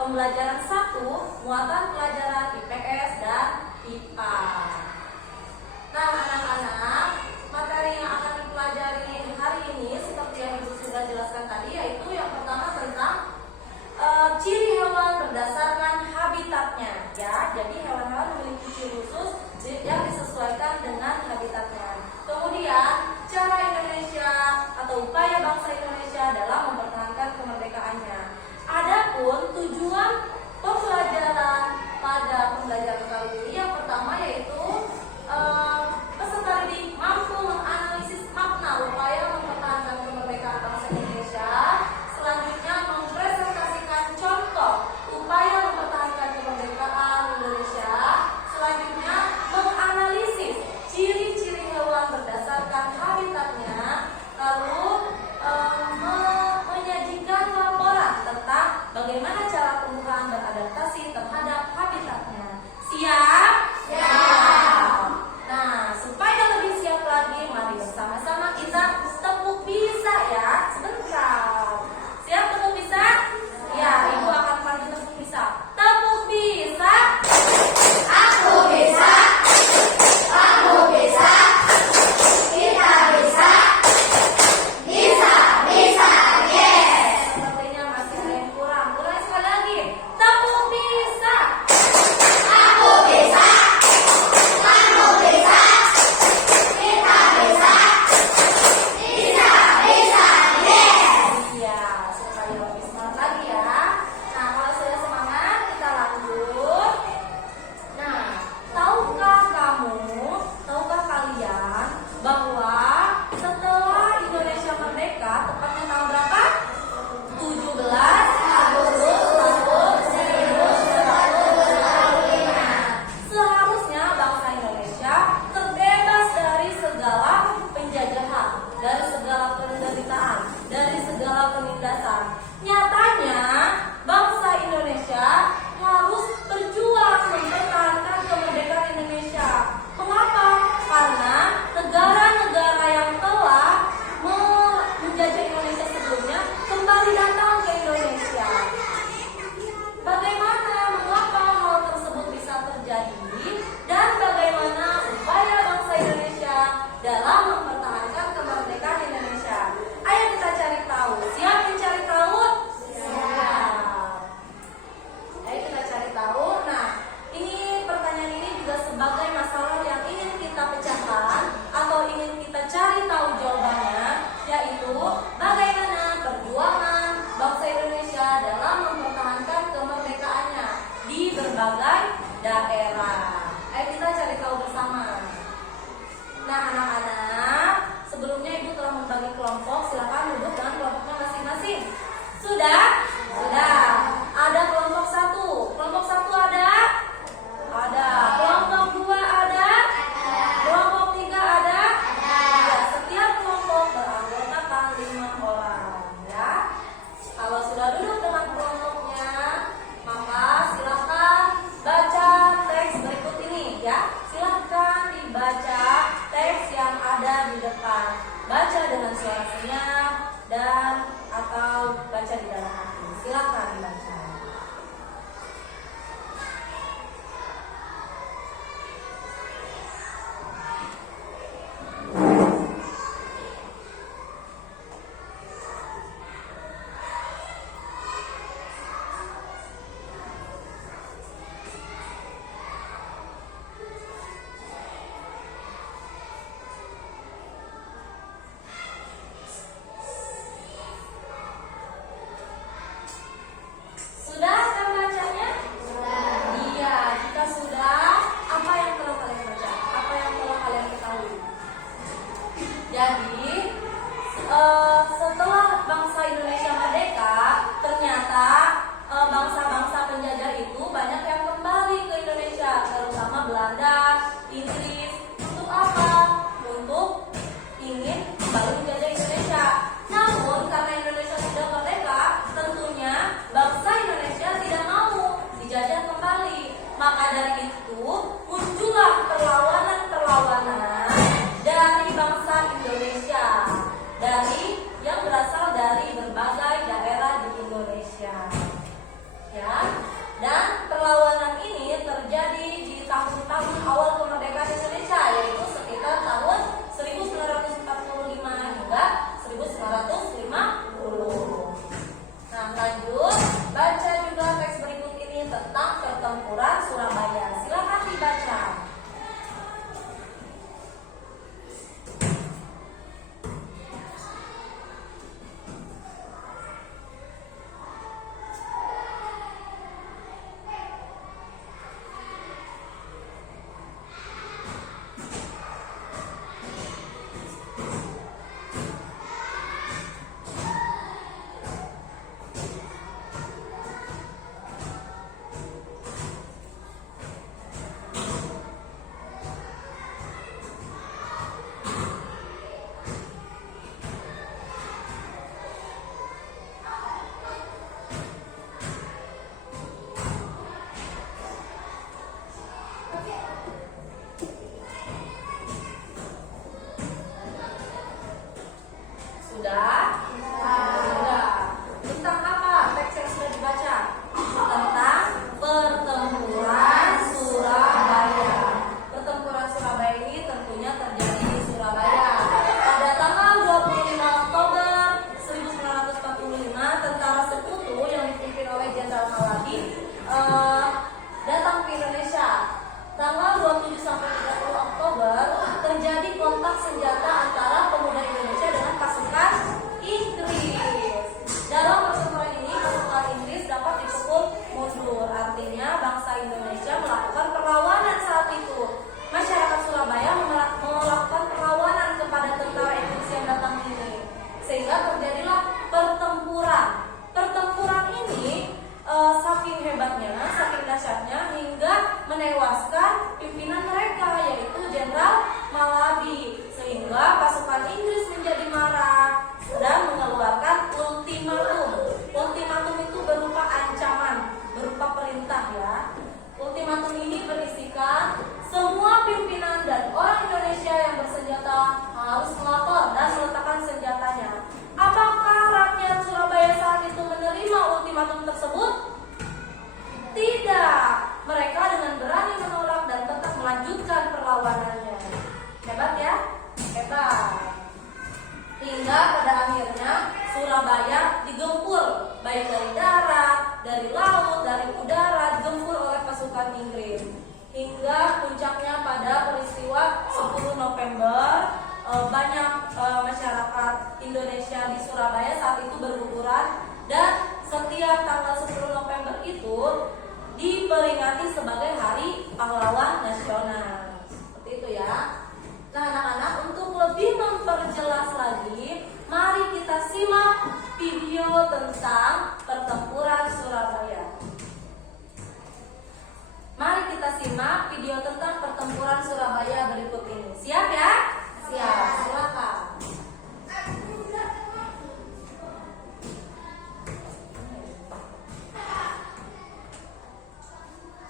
Pembelajaran 1, muatan pelajaran IPS dan IPA. Nah, anak-anak, materi yang akan dipelajari hari ini seperti yang Ibu sudah jelaskan tadi, yaitu yang pertama tentang ciri hewan berdasarkan habitatnya, ya. Jadi hewan-hewan memiliki ciri khusus yang disesuaikan dengan habitatnya. Kemudian cara Indonesia atau upaya bangsa Indonesia dalam mempertahankan kemerdekaannya. Adapun tujuan pembelajaran pada pembelajaran kali ini yang pertama yaitu peserta didik mampu menganalisis makna upaya mempertahankan kemerdekaan bangsa Indonesia. Selanjutnya mempresentasikan contoh upaya mempertahankan kemerdekaan Indonesia. Selanjutnya menganalisis ciri-ciri hewan berdasarkan habitatnya. Lalu menyajikan laporan tentang bagaimana cara tumbuhan beradaptasi terhadap habitatnya. Siap? Siap. Nah, supaya lebih siap lagi, mari bersama-sama kita tepuk bisa ya. Sebentar. Siap tepuk bisa? Ya, Ibu akan panggil tepuk bisa. Tepuk bisa. Aku bisa. Kamu bisa. Kita bisa. Bisa, bisa, yes. Sepertinya masih ada yang kurang. Ulangi sekali lagi. Tepuk bisa. Aku bisa. Kamu bisa. Kita bisa. Bisa, bisa, yes. Iya, supaya lebih semangat lagi ya. Nah, kalau sudah semangat, kita lanjut. Nah, tahukah kalian bahwa setelah Indonesia merdeka, tepatnya tahun berapa? 17 Agustus tahun 1945. Seharusnya bangsa Indonesia terbebas dari segala penjajahan, dari segala penderitaan, dari segala penindasan. Nyatanya, bangsa Indonesia harus berjuang mempertahankan kemerdekaan Indonesia. Mengapa? Karena negara-negara yang telah menjajah Indonesia sebelumnya kembali datang ke Indonesia. Bagaimana, mengapa hal tersebut bisa terjadi, dan bagaimana upaya bangsa Indonesia dalam mempertahankan kemerdekaan dan atau baca di dalam hati. Silakan dibaca. Sudah kan bacanya? Sudah. Iya, jika sudah, apa yang perlu kalian baca? Apa yang perlu kalian ketahui? Jadi, setelah bangsa Indonesia merdeka, ternyata bangsa-bangsa penjajah itu banyak yang kembali ke Indonesia, terutama Belanda, Inggris. Untuk apa? Untuk ingin kembali menjajah Indonesia. Namun karena Indonesia sudah merdeka, tentunya bangsa Indonesia tidak mau dijajah kembali. Maka dari itu muncullah perlawanan-perlawanan dari bangsa Indonesia, dari yang berasal dari berbagai daerah di Indonesia. Ya, dan perlawanan ini terjadi di tahun-tahun awal kemerdekaan Indonesia, yaitu sekitar tahun 1945 hingga 1950. Nah, lanjut baca juga teks berikut ini tentang pertempuran Surabaya. Silakan dibaca. Sudah? Sudah. Tentang apa teks yang sudah dibaca? Tentang pertempuran Surabaya. Pertempuran Surabaya ini tentunya terjadi di Surabaya. Pada tanggal 25 Oktober 1945, tentara sekutu yang dipimpin oleh Jenderal Maladi datang ke Indonesia. Tanggal 27 sampai 30 Oktober terjadi kontak senjata antara pemuda Indonesia dengan pasukan Inggris. Dalam pertempuran ini pasukan Inggris dapat dipukul mundur. Artinya bangsa Indonesia melakukan perlawanan saat itu. Masyarakat Surabaya melakukan perlawanan kepada tentara Inggris yang datang ini, sehingga terjadilah pertempuran. Pertempuran ini saking hebatnya, saking dahsyatnya hingga menewaskan pimpinan mereka, yaitu Jenderal Maladi, sehingga pasukan Inggris menjadi marah dan mengeluarkan ultimatum. Ultimatum itu berupa ancaman, berupa perintah ya. Ultimatum ini berisikan semua pimpinan dan orang Indonesia yang bersenjata harus melapor dan meletakkan senjatanya. Apakah rakyat Surabaya saat itu menerima ultimatum tersebut? Tidak. Mereka dengan berani menolak dan tetap melanjutkan perlawanannya. Hebat ya? Hebat. Hingga pada akhirnya Surabaya digempur, baik dari darat, dari laut, dari udara, digempur oleh pasukan Inggris. Hingga puncaknya pada peristiwa 10 November, banyak masyarakat Indonesia di Surabaya saat itu berguguran, dan setiap tanggal 10 November itu diperingati sebagai Hari Pahlawan Nasional. Seperti itu ya. Nah, anak-anak, untuk lebih memperjelas lagi, mari kita simak video tentang pertempuran Surabaya. Mari kita simak video tentang pertempuran Surabaya berikut ini. Siap ya? Siap. Silakan.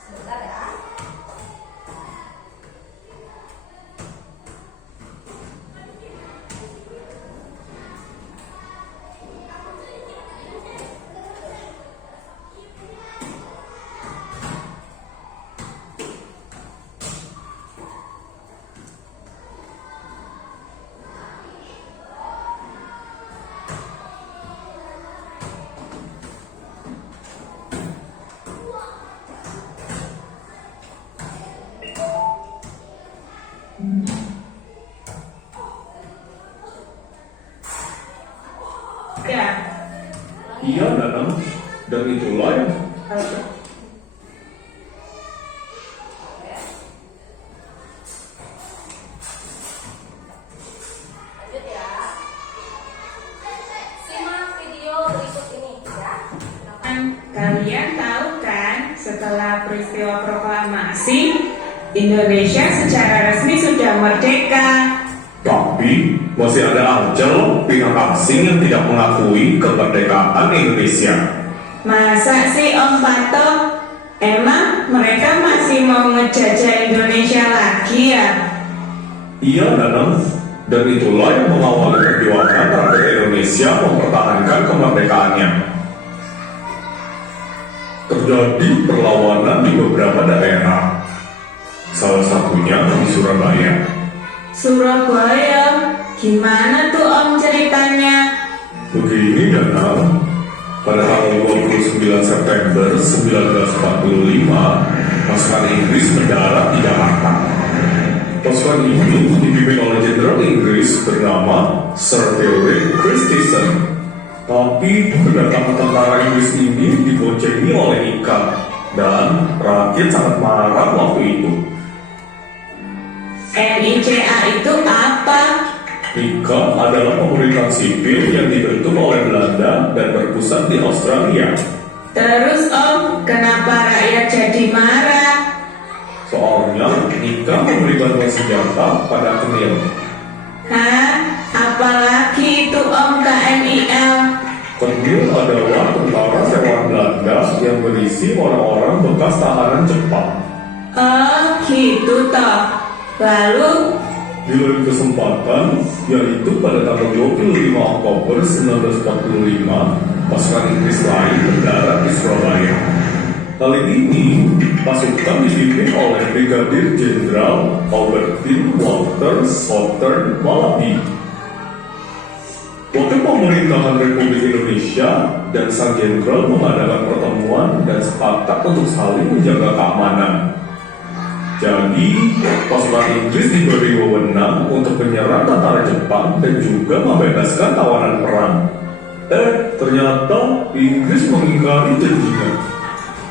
Sebentar ya. Ya. Iya, Danang. Dan itulah yang Lanjut ya. Simak video berikut ini ya. Kalian tahu kan, setelah peristiwa proklamasi, Indonesia secara resmi sudah merdeka. Tapi masih ada aja loh pihak asing yang tidak mengakui kemerdekaan Indonesia. Masa sih Om Pato? Emang mereka masih mau ngejajah Indonesia lagi ya? Iya, Danang. Dan itulah yang mengawali perjuangan rakyat Indonesia mempertahankan kemerdekaannya. Terjadi perlawanan di beberapa daerah. Salah satunya di Surabaya. Surabaya, gimana tuh Om ceritanya? Begini, Danang. Pada tanggal 29 September 1945, pasukan Inggris mendarat di Jakarta. Pasukan ini dipimpin oleh Jenderal Inggris bernama Sir Theodore Christensen. Tapi kedatangan tentara Inggris ini diboncengi oleh Ika, dan rakyat sangat marah waktu itu. NICA itu apa? Ika adalah pemerintahan sipil yang dibentuk oleh Belanda dan berpusat di Australia. Terus Om, kenapa rakyat jadi marah? Soalnya Ika memberi bantuan senjata pada Kenil. Hah? Apalagi itu Om KNIL? Kenil adalah tentara sewaan Belanda yang berisi orang-orang bekas tahanan Jepang. Oh gitu toh. Lalu Di lain kesempatan, yaitu pada tanggal 25 Oktober 1945, pasukan Inggris lain mendarat di Surabaya. Kali ini, pasukan dipimpin oleh Brigadir Jenderal Albertine Walter Southern Malabi. Wakil Pemerintahan Republik Indonesia dan Sang Jenderal mengadakan pertemuan dan sepakat untuk saling menjaga keamanan. Jadi, pasukan Inggris diberi wewenang untuk menyerang tentara Jepang dan juga membebaskan tawanan perang. Ternyata Inggris mengingkari janjinya.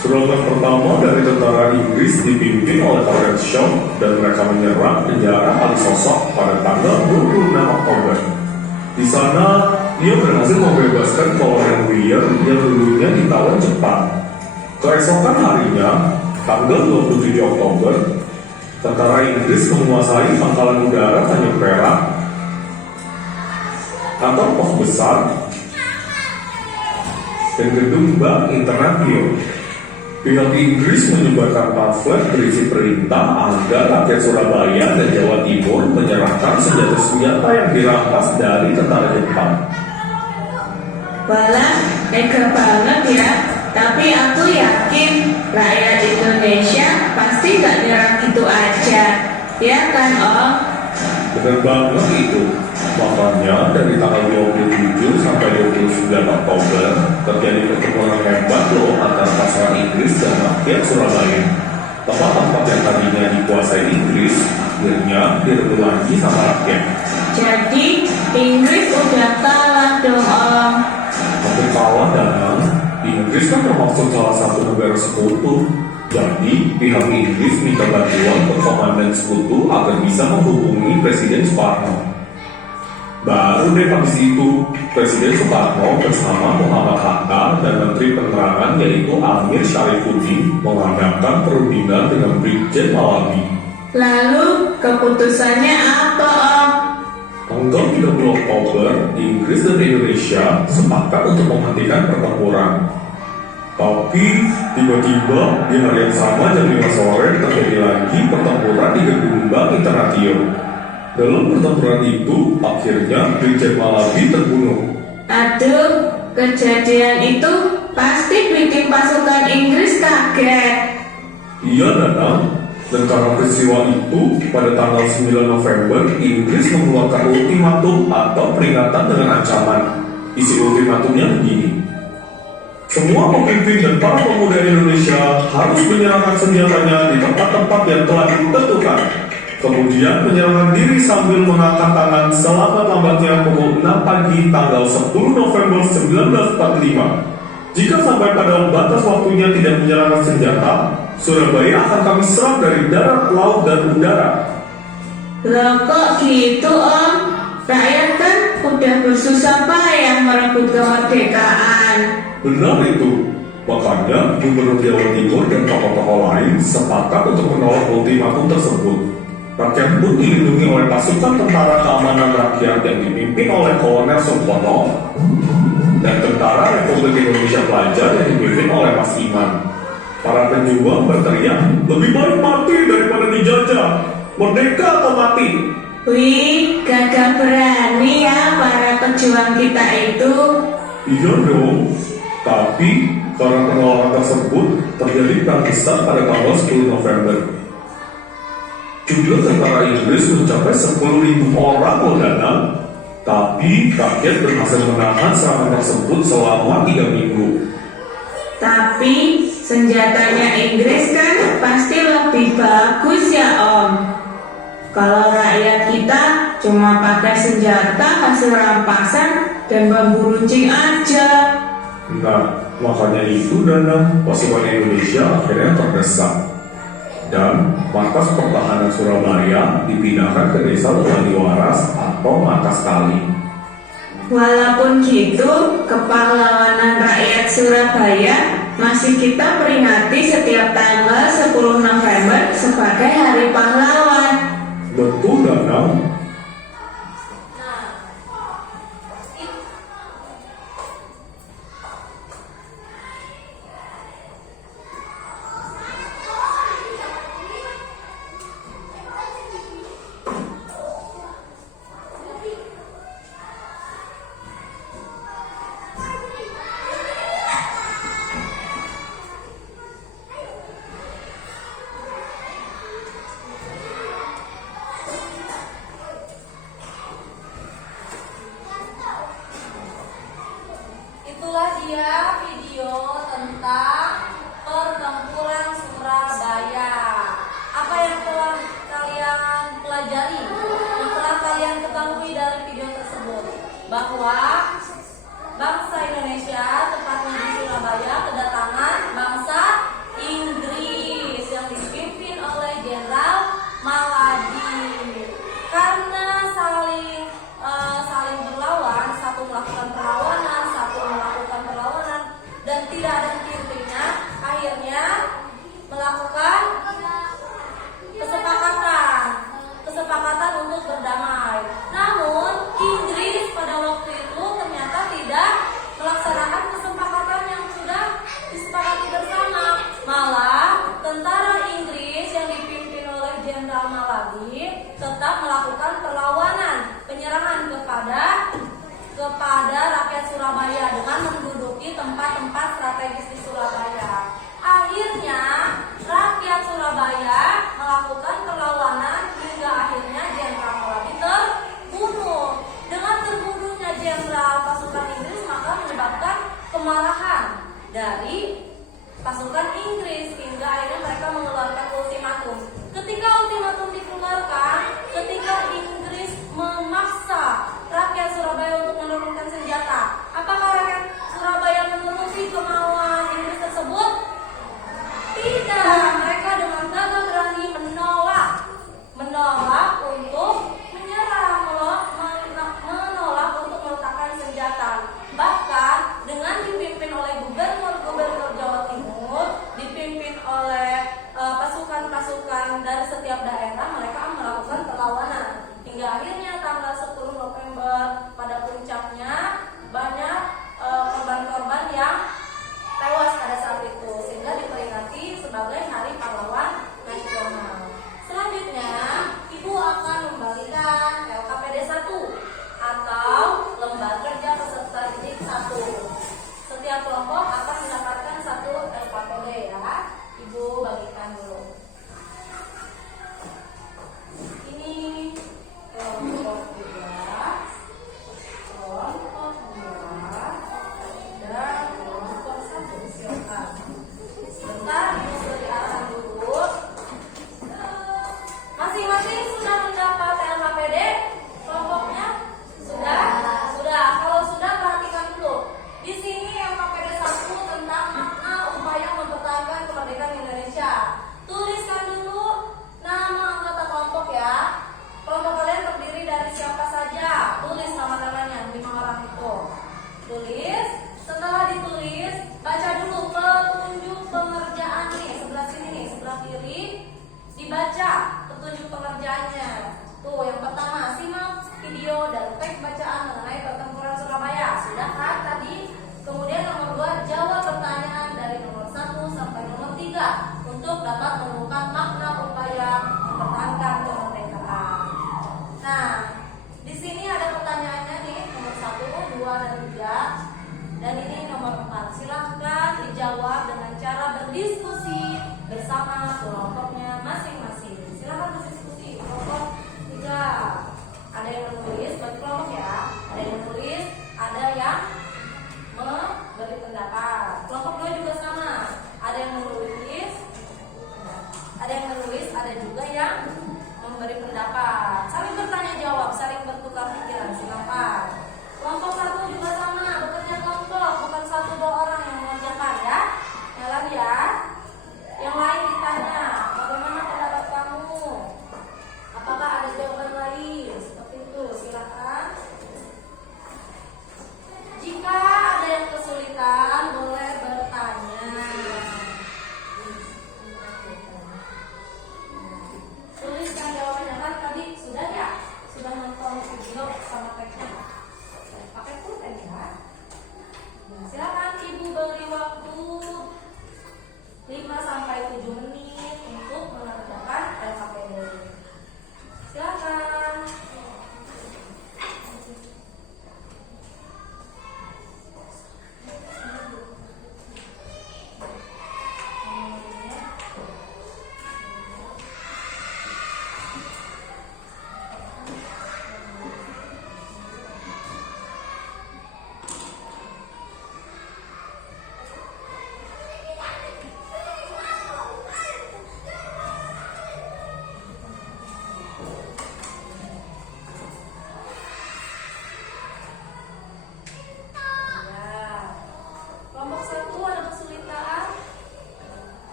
Serangan pertama dari tentara Inggris dipimpin oleh Lawrence Shaw dan mereka menyerang penjara Kalisosok pada tanggal 26 Oktober. Di sana, ia berhasil membebaskan Kolonel Weir yang dulunya ditawan Jepang. Keesokan harinya, tanggal 27 Oktober, tentara Inggris menguasai pangkalan udara Tanjung Perak, kantor pos besar, dan gedung Bank Internasional. Pihak Inggris menyebarkan pamflet berisi perintah agar rakyat Surabaya dan Jawa Timur menyerahkan senjata-senjata yang dirampas dari tentara Jepang. Walah, nega banget ya. Tapi aku yakin rakyat Indonesia pasti gak nyerah gitu aja. Ya kan Om? Benar banget itu. Makanya dari tanggal 27 sampai 29 Oktober terjadi pertempuran hebat loh antara pasukan Inggris dan rakyat Surabaya. Tempat-tempat yang tadinya dikuasai Inggris akhirnya direbut lagi sama rakyat. Jadi Inggris udah kalah dong Om. Hampir kalah, Danang. Inggris kan termasuk salah satu negara sekutu. Jadi pihak Inggris minta bantuan ke komandan sekutu agar bisa menghubungi Presiden Soekarno. Baru deh habis itu, Presiden Soekarno bersama Muhammad Hatta dan Menteri Penerangan yaitu Amir Syarifuddin mengadakan perundingan dengan Brigjen Malabi. Lalu keputusannya apa Om? Tanggal 30 Oktober, Inggris dan Indonesia sepakat untuk menghentikan pertempuran. Tapi tiba-tiba di hari yang sama jam 5 sore terjadi lagi pertempuran di gedung Bank Internasional. Dalam pertempuran itu, akhirnya Brigjen Malabi terbunuh. Aduh, kejadian itu pasti bikin pasukan Inggris kaget. Iya, Danang. Dan karena peristiwa itu, pada tanggal 9 November, Inggris mengeluarkan ultimatum atau peringatan dengan ancaman. Isi ultimatumnya begini. Semua pemimpin dan para pemuda Indonesia harus menyerahkan senjatanya di tempat-tempat yang telah ditentukan. Kemudian penyerangan diri sambil mengangkat tangan selambat-lambatnya pukul 6 pagi tanggal 10 November 1945. Jika sampai pada batas waktunya tidak menyerahkan senjata, Surabaya akan kami serang dari darat, laut, dan udara. Loh kok gitu Om? Rakyat kan udah bersusah payah merebut kemerdekaan. Benar itu. Makanya Gubernur Jawa Timur dan tokoh-tokoh lain sepakat untuk menolak ultimatum tersebut. Rakyat pun dilindungi oleh pasukan Tentara Keamanan Rakyat yang dipimpin oleh Kolonel Supono dan Tentara Republik Indonesia Pelajar yang dipimpin oleh Mas Iman. Para pejuang berteriak, lebih baik mati daripada dijajah. Merdeka atau mati? Wih, gagah berani ya para pejuang kita itu. Iya dong. Tapi karena penolakan tersebut terjadi perang besar pada tanggal 10 November. Jumlah tentara Inggris mencapai 10.000 orang loh Danang. Tapi rakyat berhasil menahan serangan tersebut selama 3 minggu. Tapi senjatanya Inggris kan pasti lebih bagus ya Om. Kalau rakyat kita cuma pakai senjata hasil rampasan dan bambu runcing aja. Nah, makanya itu Danang, pasukan Indonesia akhirnya terdesak. Dan markas pertahanan Surabaya dipindahkan ke desa Waliwaras atau Markas Kali. Walaupun gitu, kepahlawanan rakyat Surabaya masih kita peringati setiap tanggal 10 November sebagai Hari Pahlawan. Betul Danang. Nah, itulah dia video tentang pertempuran Surabaya. Apa yang telah kalian pelajari, yang telah kalian ketahui dari video tersebut, bahwa bangsa Indonesia, tepatnya di Surabaya, kedatangan bangsa Inggris yang dipimpin oleh Jenderal Maladi. Karena saling berlawan, satu melakukan perlawanan, satu melakukan perlawanan, dan tidak ada henti-hentinya, akhirnya melakukan kesepakatan untuk berdamai. Namun Inggris pada waktu itu ternyata tidak melaksanakan kesepakatan yang sudah disepakati bersama. Malah tentara Inggris yang dipimpin oleh Jenderal Maladi tetap melakukan perlawanan, penyerangan kepada rakyat Surabaya dengan menduduki tempat-tempat strategis di Surabaya. Akhirnya rakyat Surabaya melakukan perlawanan hingga akhirnya Jenderal Maladi terbunuh. Dengan terbunuhnya Jenderal pasukan Inggris maka menyebabkan kemarahan dari pasukan Inggris hingga akhirnya mereka mengeluarkan ultimatum. Ketika ultimatum dikeluarkan, ketika Inggris memaksa rakyat Surabaya untuk menurunkan senjata, apakah rakyat Surabaya menuruti kemauan Inggris tersebut? Tidak, mereka dengan gagah berani menolak untuk menyerang, menolak untuk meletakkan senjata. Bahkan dengan dipimpin oleh gubernur Jawa Timur, dipimpin oleh pasukan-pasukan dari setiap daerah, mereka melakukan perlawanan hingga akhirnya tanggal 10 November pada puncaknya Tulis. Setelah ditulis, baca dulu petunjuk pengerjaan nih, sebelah sini nih, sebelah kiri. Dibaca petunjuk pengerjaannya. Tuh, yang pertama, simak video dan teks bacaan mengenai pertempuran Surabaya. Sudah kan tadi? Kemudian nomor 2, jawab pertanyaan dari nomor 1 sampai nomor 3 untuk dapat menemukan makna upaya mempertahankan kemerdekaan. Nah, di sini ada pertanyaannya nih, nomor 1, 2, dan 3. Dan ini nomor 4. Silahkan dijawab dengan cara berdiskusi bersama kelompoknya masing-masing. Silahkan berdiskusi. Kelompok 3. Ada yang menulis, bagi kelompok ya. Ada yang menulis, ada yang memberi pendapat. Kelompok 2 juga sama. Ada yang menulis, ada juga yang memberi pendapat. Saling bertanya jawab, saling bertukar pikiran. Silakan. Kelompok 1 juga sama, bekerja kelompok, bukan 1-2 orang yang mengerjakan ya. Jalan ya. Yang lain ditanya, bagaimana pendapat kamu? Apakah ada jawaban lain? Seperti itu, silakan. Jika ada yang kesulitan, boleh bertanya. Tuliskan jawabannya, kan tadi sudah ya? Sudah nonton video sama teksnya. Pakai pulpen ya. Nah, silakan Ibu beri waktu 5-7 menit untuk mengerjakan LKPD. Silakan.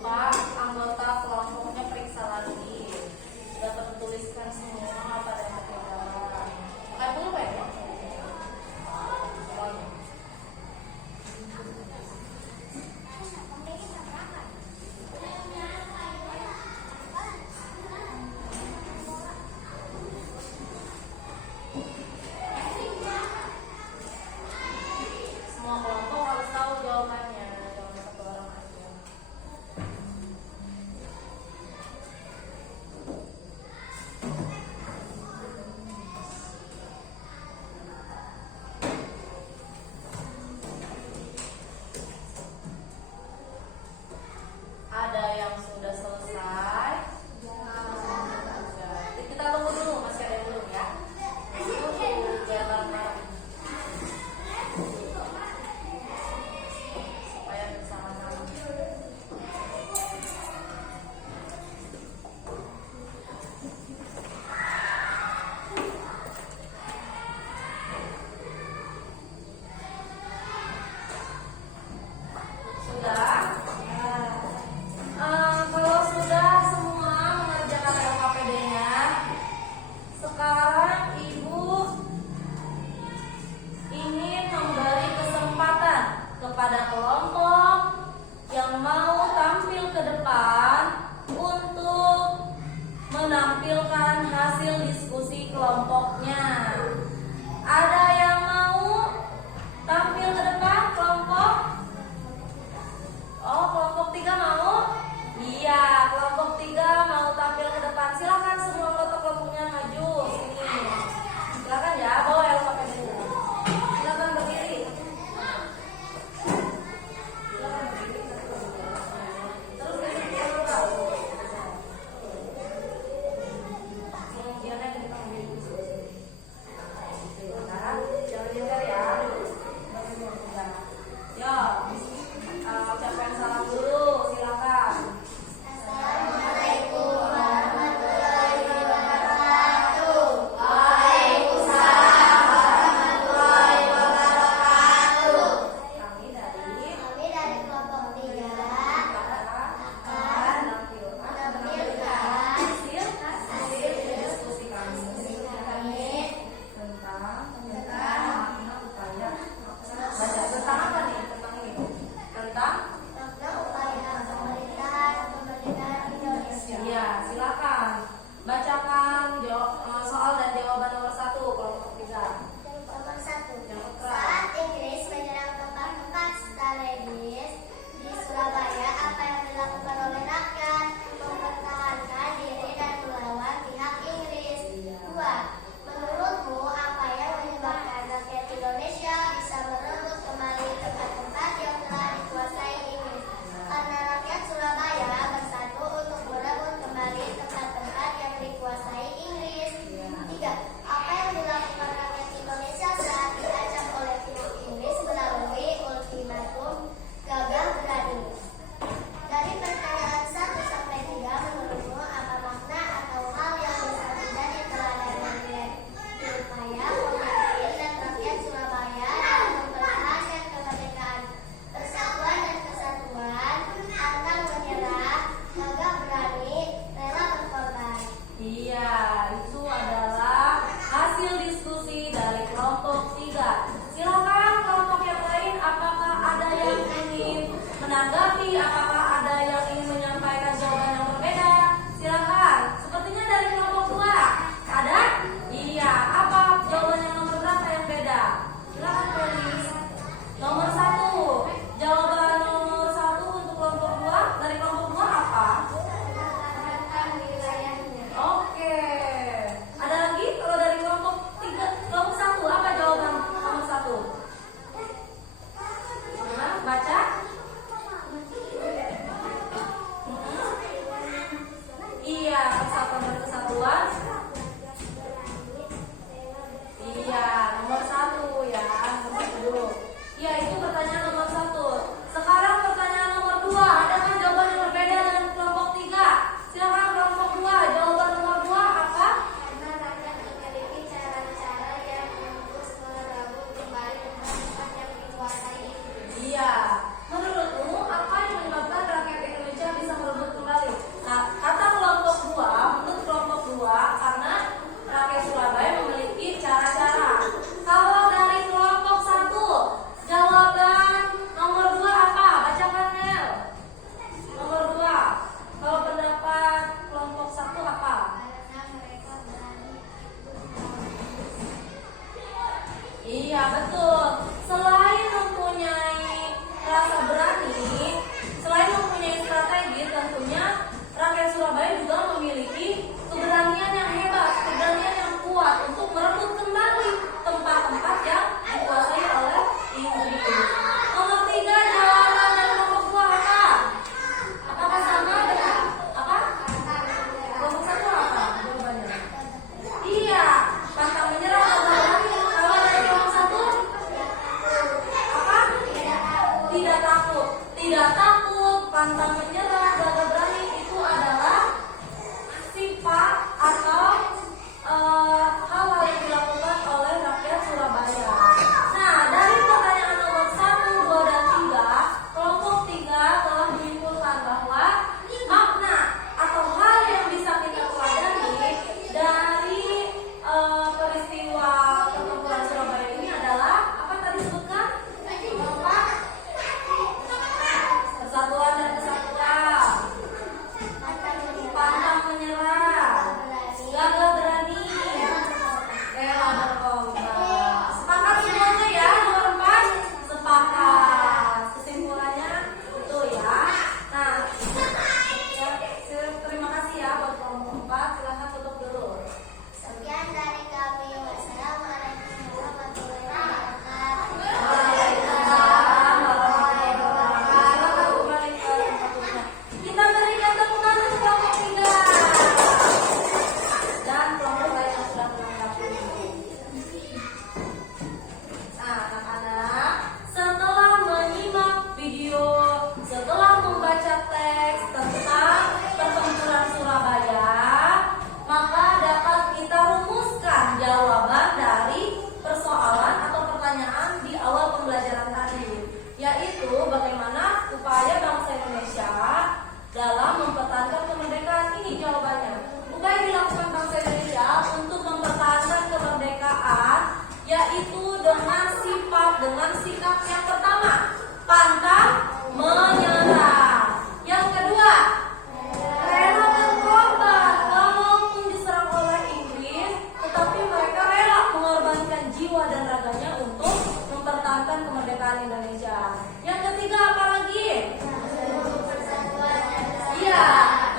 lupa anggota kelompoknya periksa lagi. Sudah tertuliskan semua pada ketinggalan. Pakai pulpen ya? Semua kelompok harus tahu jawabannya, jangan satu orang aja.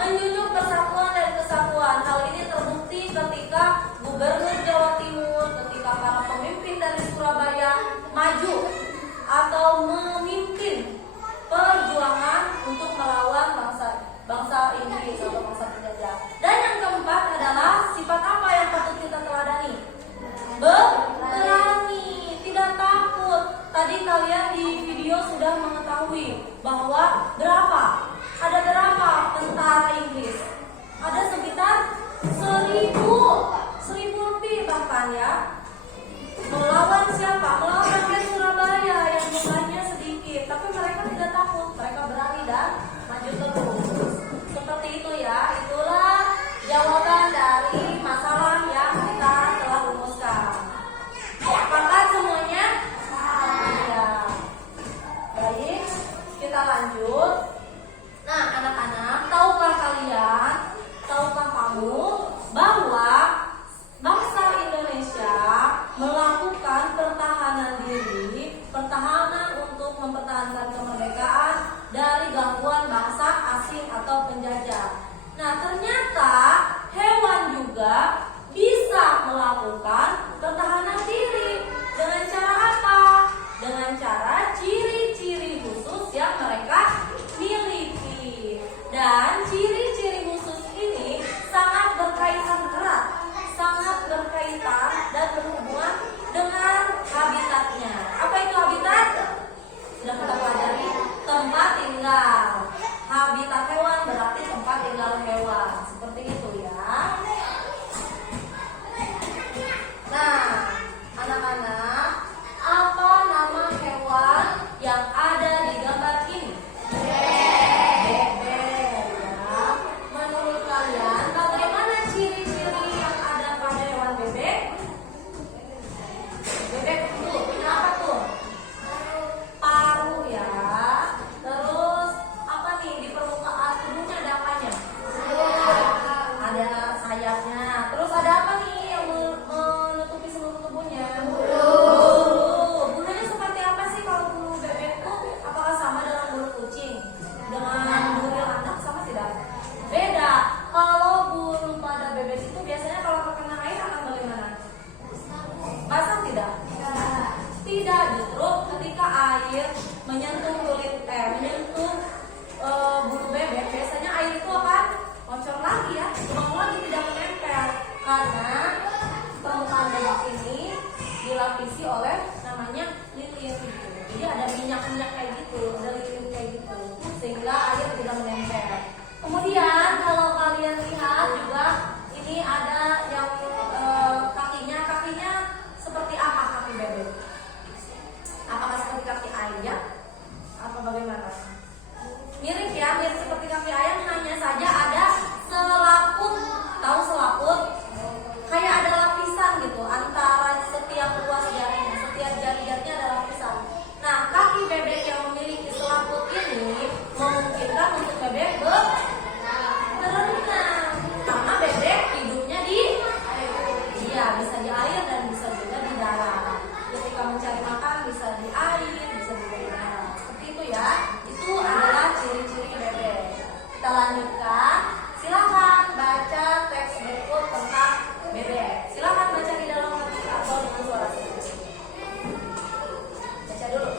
Menjunjung persatuan dan kesatuan. Hal ini terbukti ketika Gubernur Jawa Timur, ketika para pemimpin dari Surabaya maju atau memimpin perjuangan untuk melawan bangsa Inggris atau bangsa penjajah. Dan yang keempat adalah sifat apa yang patut kita teladani? Berani, tidak takut. Tadi kalian di video sudah mengetahui bahwa ada berapa tentara Inggris? Ada sekitar 1000 lebih bahkan ya. Melawan siapa? Melawan rakyat Surabaya yang jumlahnya sedikit, tapi mereka tidak takut, mereka berani dan maju terus. Seperti itu ya, itulah jawaban dari masalah yang kita telah rumuskan. Sepakat semuanya? Ya. Baik, kita lanjut. Nah, anak-anak, tahukah kamu bahwa bangsa Indonesia melakukan pertahanan diri, pertahanan untuk mempertahankan kemerdekaan dari gangguan bangsa asing atau penjajah. Nah, ternyata hewan juga bisa melakukan pertahanan diri. Dengan cara apa? Dengan cara ciri-ciri khusus yang mereka miliki. Dan ciri-ciri khusus ini sangat berkaitan erat, sangat berkaitan dan berhubungan dengan habitatnya. Apa itu habitat? Sudah kita pelajari, tempat tinggal. Habitat hewan berarti tempat tinggal hewan. Seperti itu ya. Nah, anak-anak, apa nama hewan yang ada di gambar ini? Bebek ya. Menurut kalian, bagaimana ciri-ciri yang ada pada hewan bebek? Bebek tuh, punya apa tuh? Paruh ya. Terus apa nih di permukaan tubuhnya ada apanya? Ada sayapnya. Terus ada apa nih yang menutupi seluruh tubuhnya? Bulu. Bulunya seperti apa sih kalau bulu bebek tuh? Apakah sama dengan bulu kucing? Dengan bulu anak sama tidak? Beda. Kalau bulu pada bebek itu biasanya kalau terkena air akan bagaimana? Basah tidak? Tidak, justru ketika air menyentuh bulu bebek, biasanya air itu akan bocor lagi ya, ulang lagi, tidak menempel karena permukaan bebek ini dilapisi oleh namanya lilin gitu. Jadi ada minyak-minyak kayak gitu, ada lilin kayak gitu, sehingga air tidak menempel. Kemudian kalau kalian lihat juga ini ada yang kakinya seperti apa kaki bebek? Apakah seperti kaki ayam atau bagaimana? Mirip ya, mirip seperti kaki ayam, hanya saja ada selaput. Tahu selaput? Kayak ada lapisan gitu antara setiap ruas jarinya, setiap jari-jarinya ada lapisan. Nah, kaki bebek yang memiliki selaput ini memungkinkan untuk bebek berenang. Karena bebek hidupnya bisa di air dan bisa juga di darat. Ketika mencari makan bisa di air, bisa juga di darat. Seperti itu ya. Itu adalah ciri-ciri bebek. Kita lanjutkan. Silakan baca teks berikut tentang bebek. Silakan baca di dalam hati atau dengan suara sendiri. Baca dulu.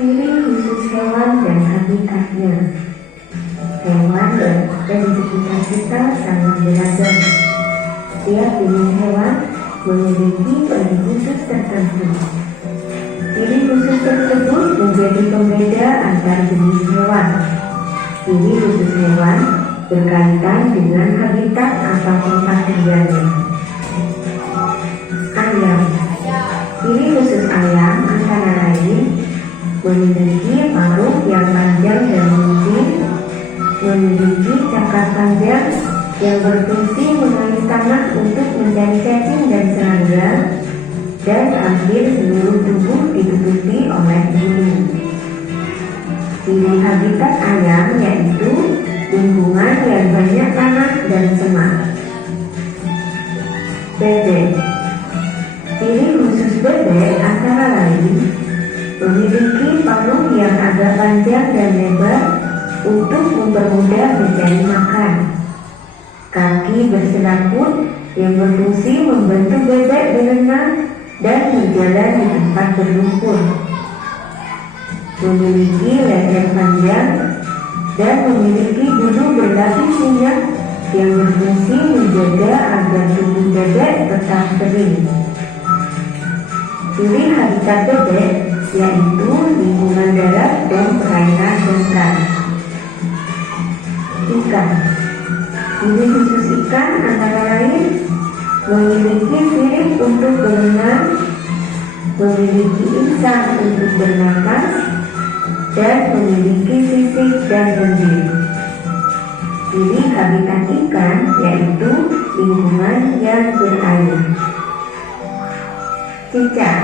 Ciri khusus hewan dan habitatnya. Hewan yang ada di sekitar kita sangat beragam. Setiap jenis hewan memiliki ciri khusus tertentu. Ciri khusus tersebut menjadi pembeda antar jenis hewan. Ciri khusus hewan berkaitan dengan habitat atau tempat tinggalnya. Ayam. Ciri khusus ayam antara lain memiliki paruh yang panjang dan licin, memiliki cakar panjang yang berfungsi mengais tanah untuk mencari cacing dan serangga, dan hampir seluruh tubuh ditutupi oleh bulu. Ciri habitat ayam yaitu lingkungan yang banyak tanah dan semak. Bebek. Ciri khusus bebek antara lain memiliki paruh yang agak panjang dan lebar untuk mempermudah mencari makan. Kaki berselaput yang berfungsi membantu bebek berenang dan berjalan di tempat berlumpur. Memiliki leher panjang dan memiliki bulu berlapis minyak yang berfungsi menjaga agar tubuh bebek tetap kering. Ciri habitat bebek yaitu lingkungan darat dan perairan dangkal. Ikan. Ciri khusus ikan antara lain memiliki sirip untuk berenang, memiliki insang untuk bernapas, dan memiliki sisik dan lendir. Ciri habitat ikan yaitu lingkungan yang berair. Cicak.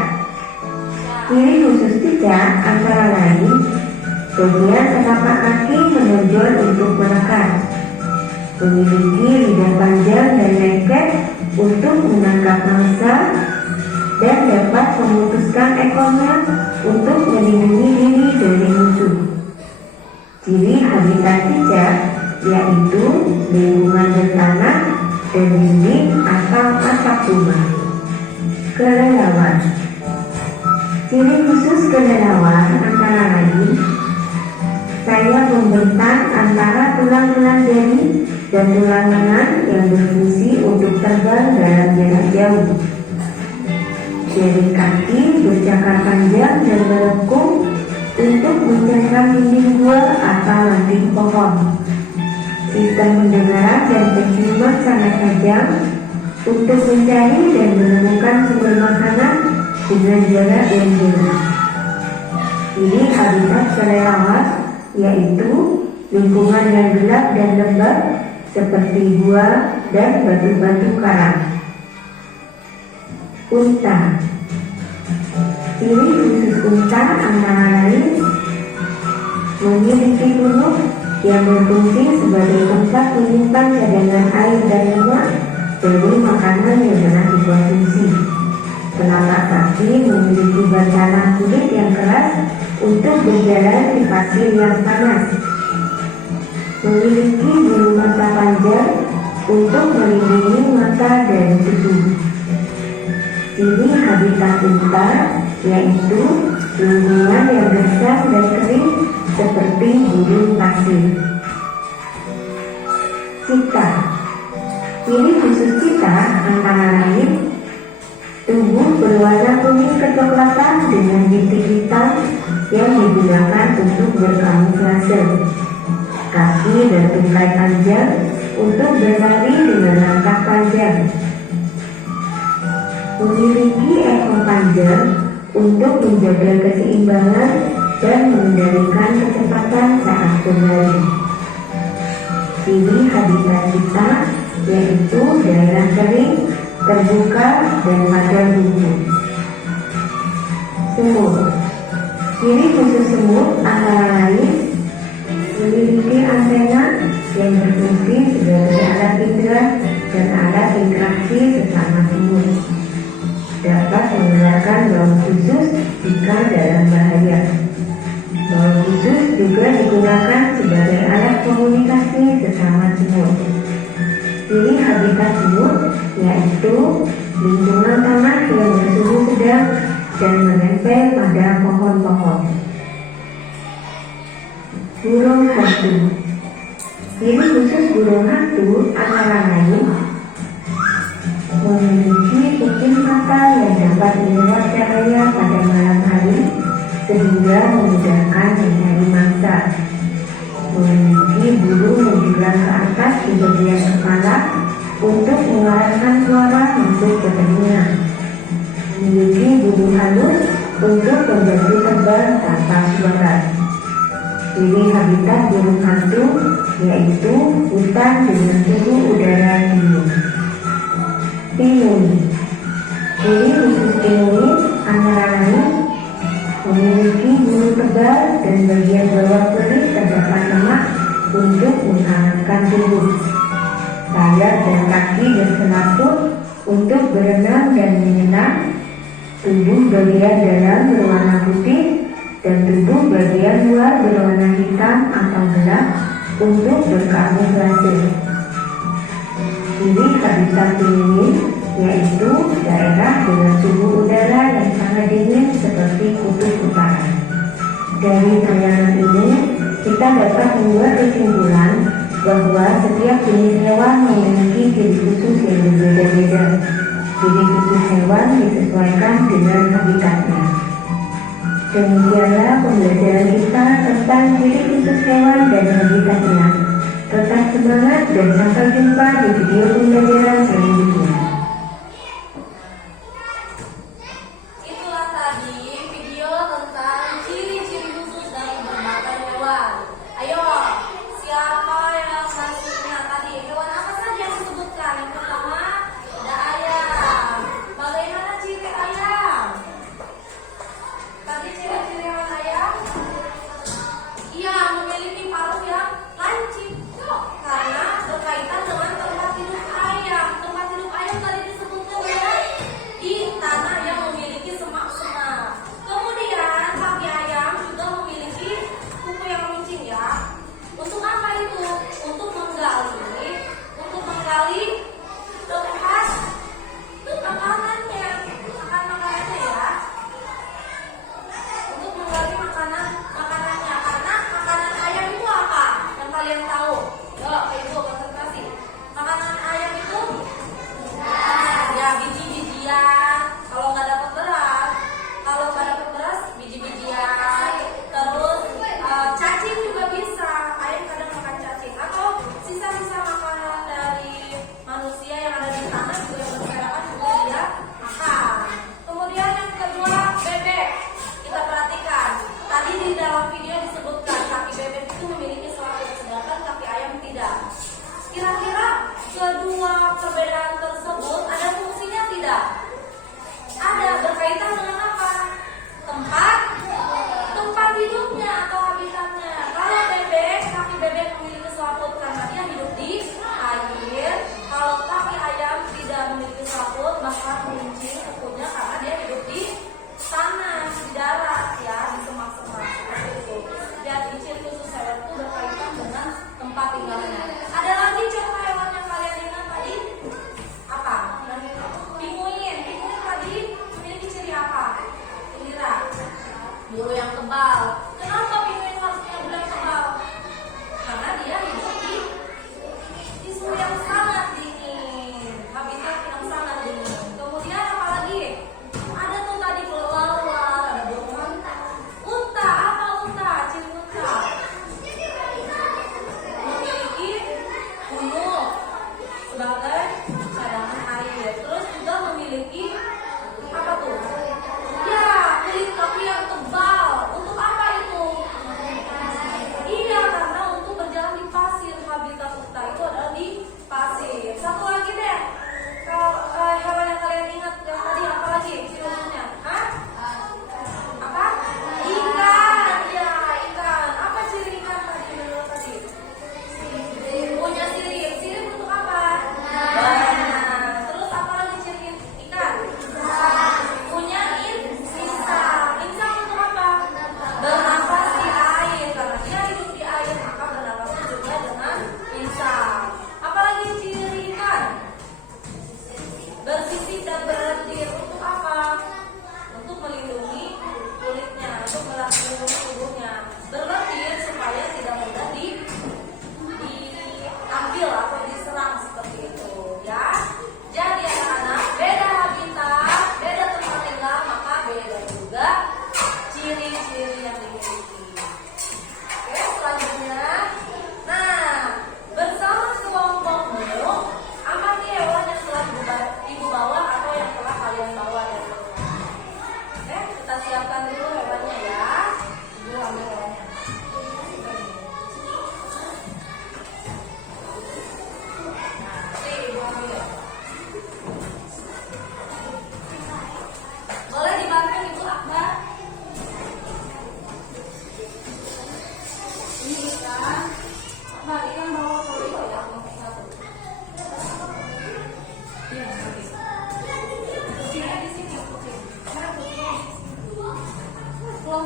Ciri khusus cicak antara lain bagian telapak kaki menonjol untuk menekan, memiliki lidah panjang dan lengket untuk menangkap mangsa, dan dapat memutuskan ekornya untuk melindungi diri dari musuh. Ciri habitat cicak yaitu lingkungan bertanah dan dinding atau atap rumah. Kelelawar. Ciri khusus kelelawar antara lain sayap membentang antara tulang-tulang jari dan tulang lengan yang berfungsi untuk terbang dalam jarak jauh. Jari kaki bercakar panjang dan melengkung untuk mencengkram dinding gua atau ranting pohon. Sistem pendengaran dan penciuman sangat tajam untuk mencari dan menemukan sumber makanan dengan jarak yang jauh. Ini habitat kelelawar yaitu lingkungan yang gelap dan lembab seperti gua dan batu-batu karang. Unta. Ciri khusus unta antara lain memiliki punuk yang berfungsi sebagai tempat menyimpan cadangan air dan lemak dari makanan yang pernah dikonsumsi. Telapak kaki memiliki bantalan kulit yang keras untuk berjalan di pasir yang panas. Memiliki bulu mata panjang untuk melindungi mata dari suhu. Ciri habitat unta yaitu lingkungan yang gersang dan kering seperti gurun pasir. Cita. Ciri khusus cita antara lain tubuh berwarna kuning kecoklatan dengan bintik hitam yang digunakan untuk berkamuflase. Kaki dan tungkai panjang untuk berlari dengan langkah panjang. Memiliki ekor panjang untuk menjaga keseimbangan dan mengendalikan kecepatan saat berlari. Ciri habitat cita yaitu daerah kering, terbuka, dan padang rumput. Semut. Ciri khusus semut antara lain memiliki antena yang berfungsi sebagai alat indera dan alat interaksi sesama semut. Dapat mengeluarkan bau khusus jika dalam bahaya. Bau khusus juga digunakan sebagai alat komunikasi sesama semut. Ciri habitat semut yaitu lingkungan tanah yang bersuhu sedang dan menempel pada pohon-pohon. Burung hantu. Ciri khusus burung hantu antara lain memiliki kuping mata yang dapat menyerap cahaya pada malam hari sehingga memudahkan mencari mangsa. Memiliki bulu menjulang ke atas di bagian kepala untuk mengarahkan suara masuk ke telinga. Memiliki bulu halus untuk membantu terbang tanpa suara. Ciri habitat burung hantu yaitu hutan dengan suhu udara dingin. Pinguin. Ciri khusus pinguin antara lain memiliki bulu tebal dan bagian bawah perih terdapat lemak untuk menghangatkan tubuh. Sayap dan kaki berselaput untuk berenang dan menyelam. Tubuh bagian dalam berwarna putih dan tubuh bagian luar berwarna hitam atau gelap untuk berkamuflase. Ciri habitat pinguin yaitu daerah dengan suhu udara yang sangat dingin seperti kutub utara. Dari tayangan ini, kita dapat membuat kesimpulan bahwa setiap jenis hewan memiliki ciri khusus yang berbeda-beda. Ciri khusus hewan disesuaikan dengan habitatnya. Demikianlah pembelajaran kita tentang ciri khusus hewan dan habitatnya. Tetap semangat dan sampai jumpa di video pembelajaran selanjutnya. Itulah tadi video tentang ciri-ciri khusus dari berbagai hewan. Ayo, siapa yang masih ingat tadi hewan apa saja yang disebutkan? Yang pertama, ada ayam. Bagaimana ciri ayam? Tadi ciri-ciri hewan ayam? Iya, memiliki paruh yang lancip. Karena berkaitan dengan tempat hidup ayam. Tempat hidup ayam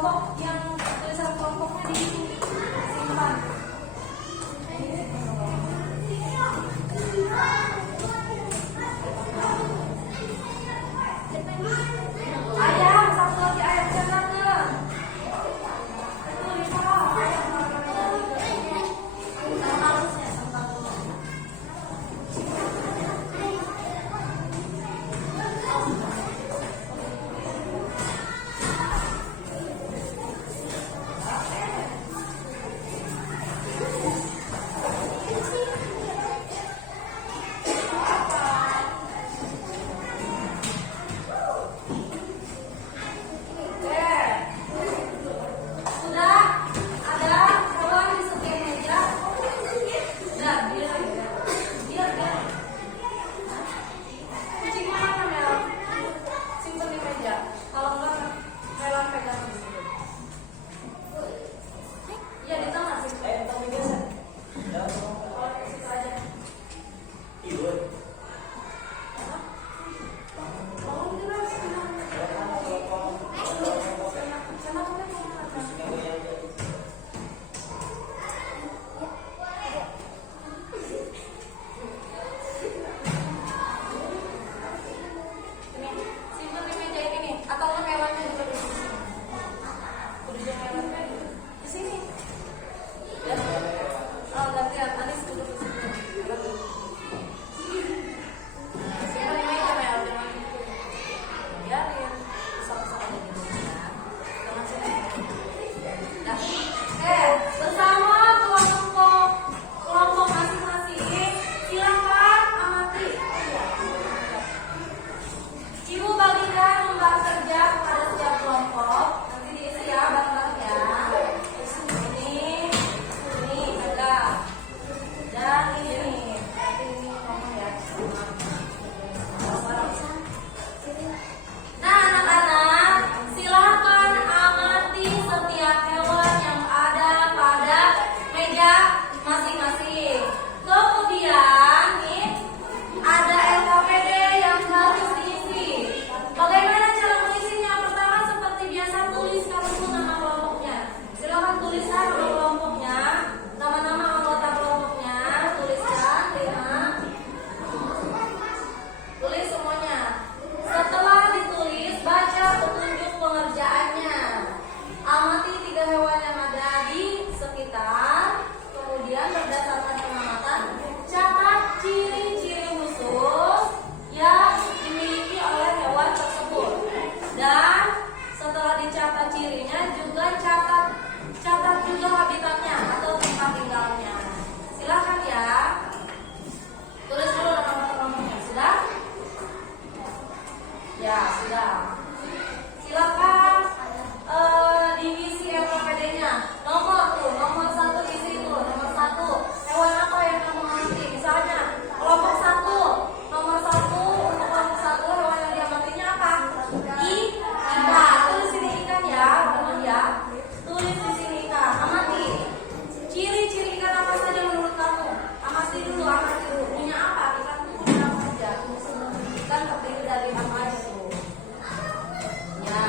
kelompok yang tulisan kelompoknya di sini simpan. Ayam, satu lagi ayam cendernya. Itu Lisa, ayam sama harusnya sama. Sudah ada hewan di setiap meja. Sudah, biar. Kucingnya mana Mel? Simpan di meja. Kalau enggak, hewan pegang di sini. Iya di tengah sih. Kalau di situ aja. Bangun terus. Sama temen. Simpan di meja ini nih, atau enggak hewannya juga di sini. Udah hewannya di sini. Ya. Oh, gantian. Anis duduk di sini. Simpan di meja, Mel. Biarin. Usap-usap aja di meja. Jangan sini. Nah. Bersama kelompok masing-masing, silakan amati. Ibu bagikan lembar kerja kepada setiap kelompok. Nanti diisi ya bareng-bareng ya. Ini ada. Dan ini. Nanti ini ngomong ya. Nah, anak-anak, silakan amati setiap hewan yang ada pada meja masing-masing. Kemudian nih ada LKPD yang harus diisi. Bagaimana cara mengisinya? Pertama seperti biasa tuliskan dulu nama kelompoknya. Silakan tuliskan nama kelompoknya, nama-nama anggota kelompoknya, tuliskan, tulis semuanya. Setelah ditulis, baca petunjuk pengerjaannya. Amati 3 hewan yang ada di sekitar. Kemudian berdasarkan pengamatan, catat ciri-ciri khusus yang dimiliki oleh hewan tersebut. Dan setelah dicatat cirinya, juga catat juga habitatnya atau tempat tinggalnya. Silakan ya. Tulis dulu nama kelompoknya. Sudah? Ya, sudah. Silakan diisi LKPD-nya. Nomor 1 isi itu. Nomor 1. Hewan apa yang kamu amati? Misalnya, kelompok 1. Nomor 1 untuk kelompok 1 hewan yang diamatinya apa? Ikan. Tulis sini ikan ya, teman ya. Tulis di sini ikan. Amati. Ciri-ciri ikan apa saja menurut kamu? Amati dulu. Punya apa? Ikan itu punya apa aja? Ikan terdiri dari apa aja tuh? Ya.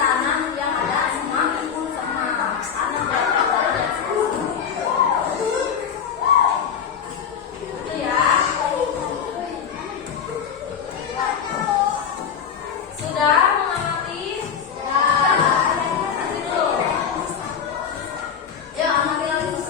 tanah yang ada semak tanah berat itu ya. Sudah mengamati? Nanti dulu. Ya, amati lagi.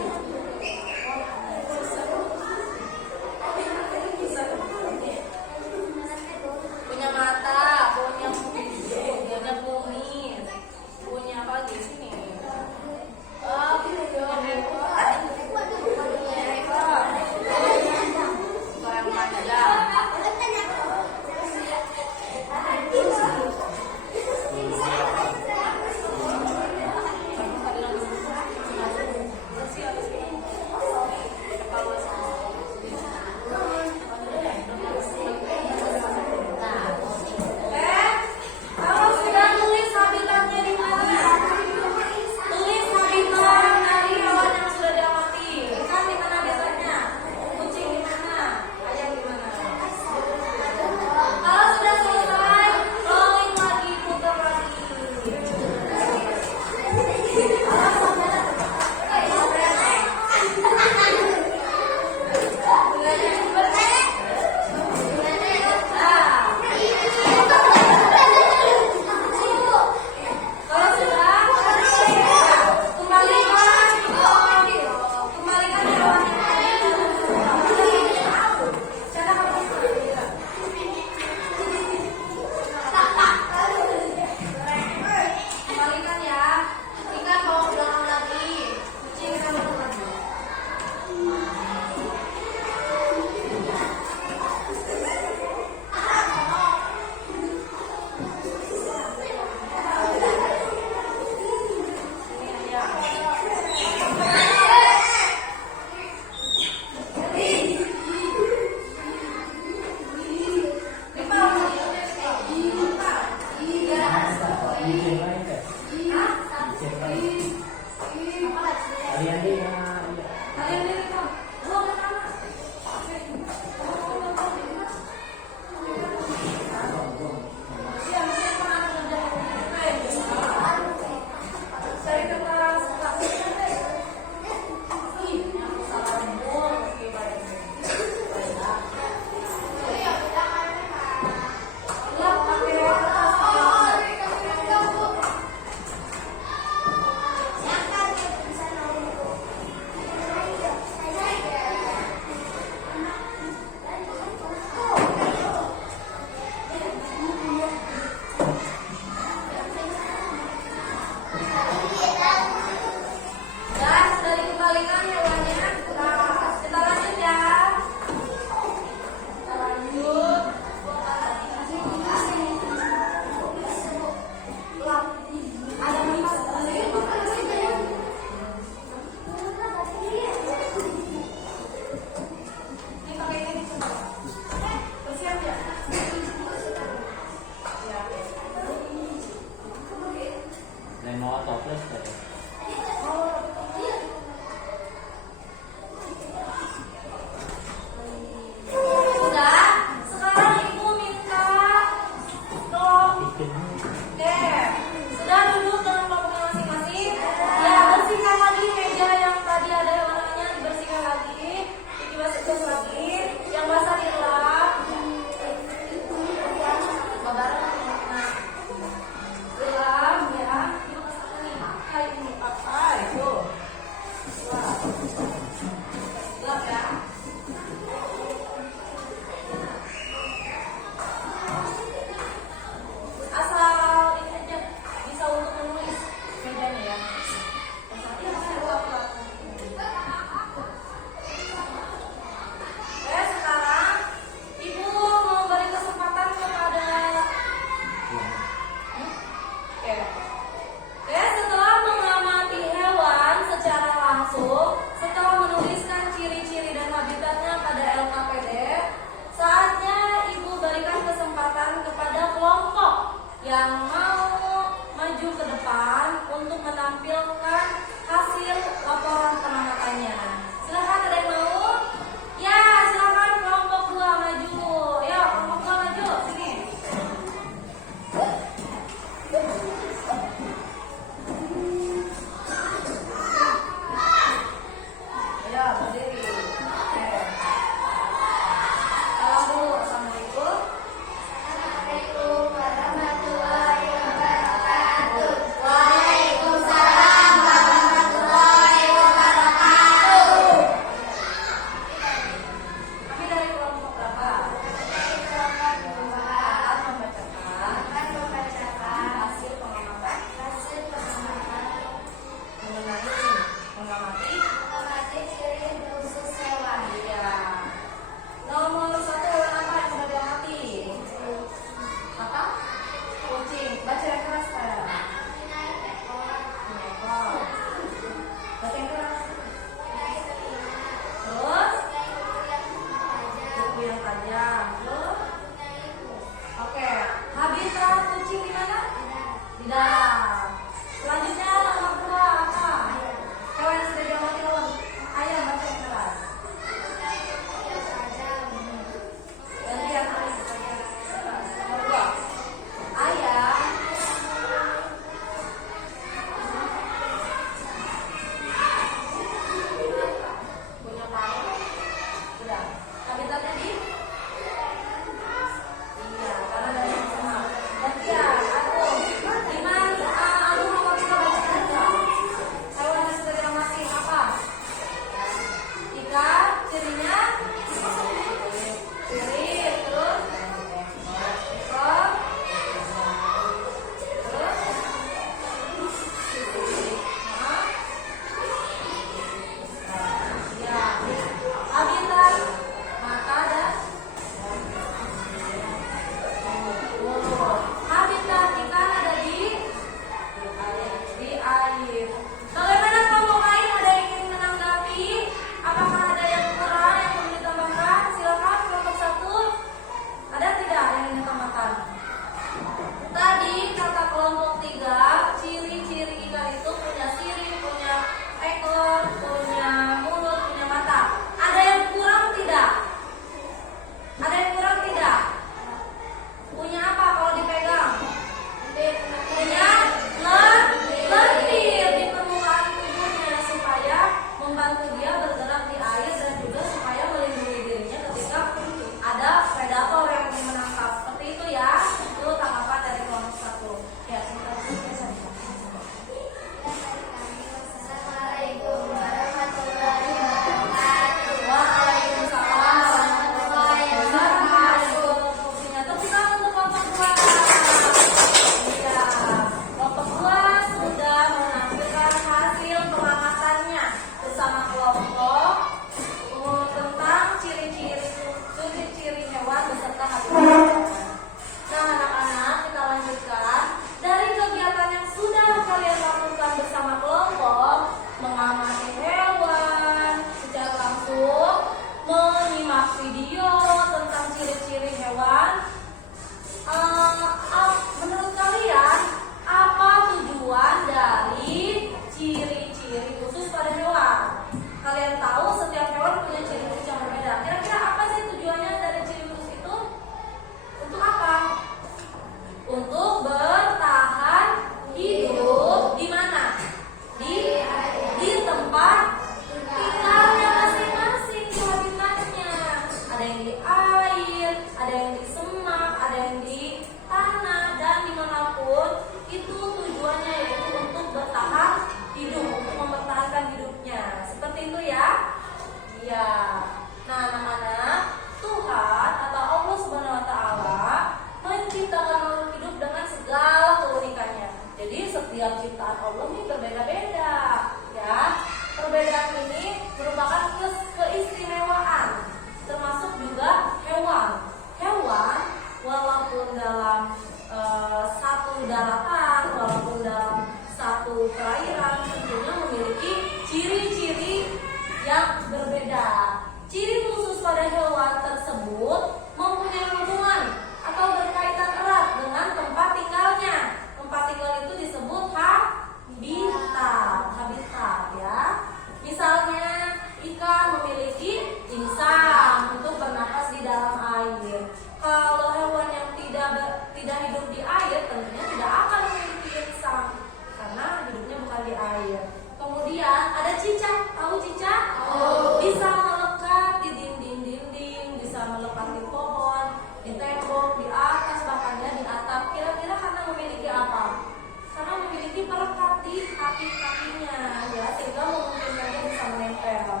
tempel.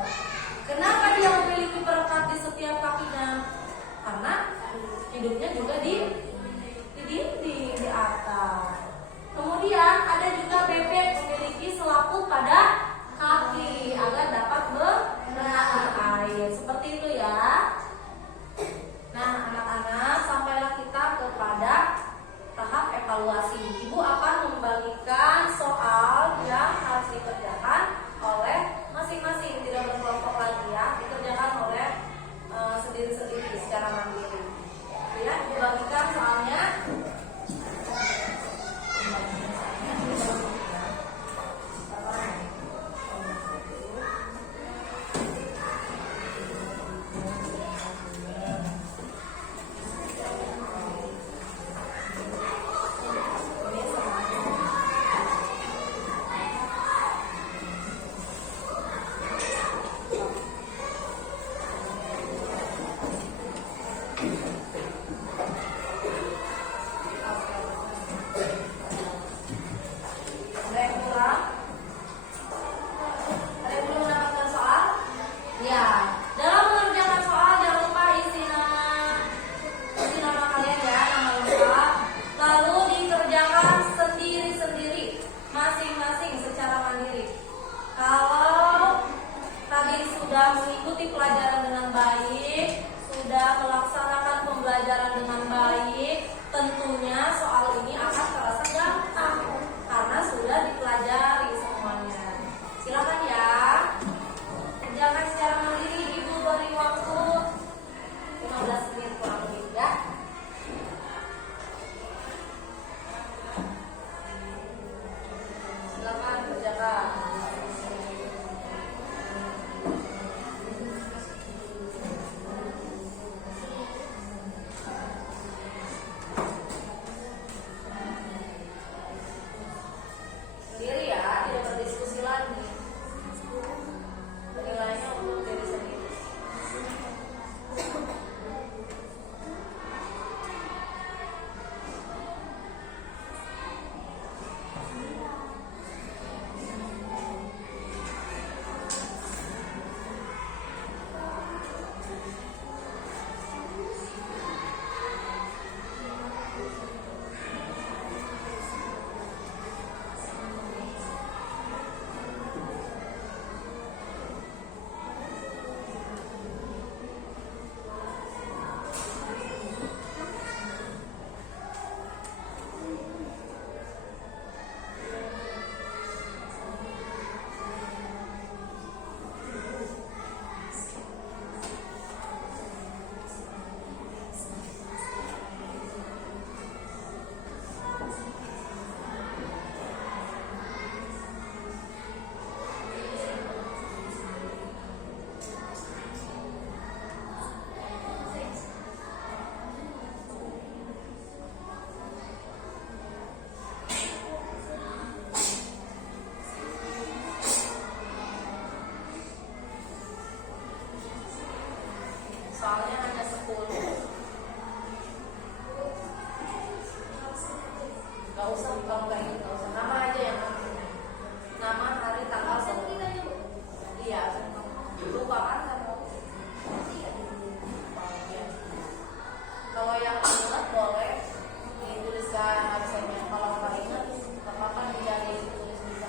Kenapa dia memiliki perekat di setiap kakinya? Karena hidupnya juga di dinding di atas. Kemudian ada juga bebek memiliki selaput pada kaki agar dapat menahan air. Seperti itu ya. Nah, anak-anak, sampailah kita kepada tahap evaluasi. Ibu akan membagikan soal yang harus dikerjakan oleh masing-masing, tidak berkelompok lagi ya, dikerjakan oleh sendiri-sendiri secara mandiri. Ya, dibagikan soalnya. Soalnya hanya 10. Gak usah, kalau nggak ingat gak usah. Nama aja yang penting. Nama, hari, tanggal, iya. Lupa kan? Kalau yang ingat boleh dituliskan absennya. Kalau nggak ingat, nggak apa-apa dijadi tulis juga.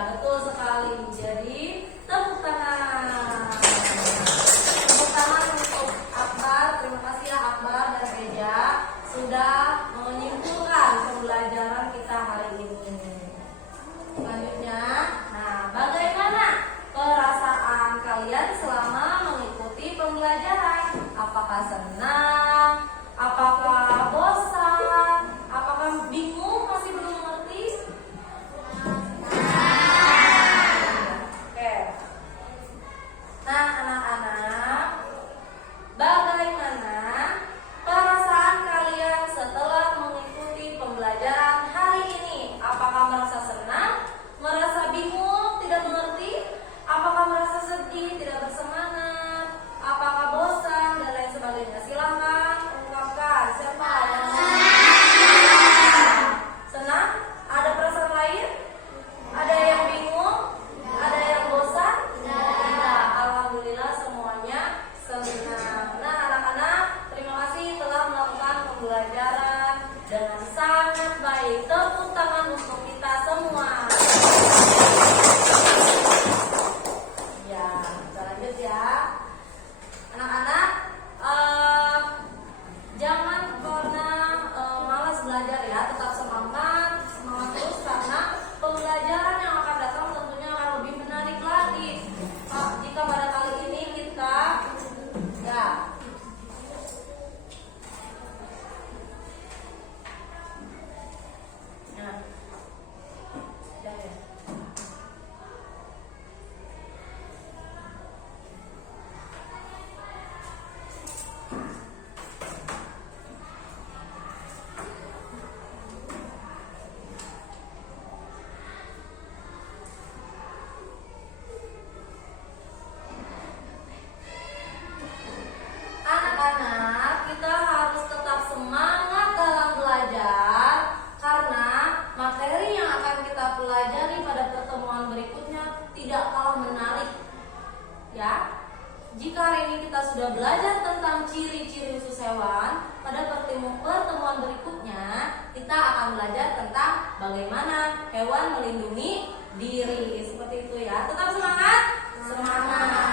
Ya, betul sekali. Jadi, tepuk tangan. Tepuk tangan untuk Akbar. Terima kasih ya Akbar dan Reja sudah menyimpulkan pembelajaran kita hari ini. Selanjutnya, nah, bagaimana perasaan kalian selama mengikuti pembelajaran? Apakah senang? Apakah bosan? Apakah bingung? Masih belum mengerti? Oke. Nah, anak-anak, bagaimana perasaan kalian setelah mengikuti pembelajaran hari ini? Apakah merasa senang? Merasa bingung? Tidak mengerti? Apakah merasa sedih? Tidak bersemangat? Apakah bosan? Dan lain sebagainya. Silakan ungkapkan. Siapa yang senang? Ada perasaan lain? Ada yang bingung? Ada yang bosan? Tidak. Alhamdulillah semuanya senang. Nah, anak-anak, terima kasih telah melakukan pembelajaran dengan sangat baik. Tepuk tangan untuk kita semua. Ya, kita lanjut ya. Anak-anak, jangan pernah malas belajar ya. Tetap semangat terus karena pembelajaran yang akan datang tentunya akan lebih menarik lagi. Jika pada kali ini kita ya anak-anak, kita harus tetap semangat dalam belajar karena materi yang akan kita pelajari pada pertemuan berikutnya tidak kalah menarik. Ya, jika hari ini kita sudah belajar tentang ciri-ciri usus hewan, pada pertemuan berikutnya kita akan belajar tentang bagaimana hewan melindungi diri. Seperti itu ya. Tetap semangat. Semangat.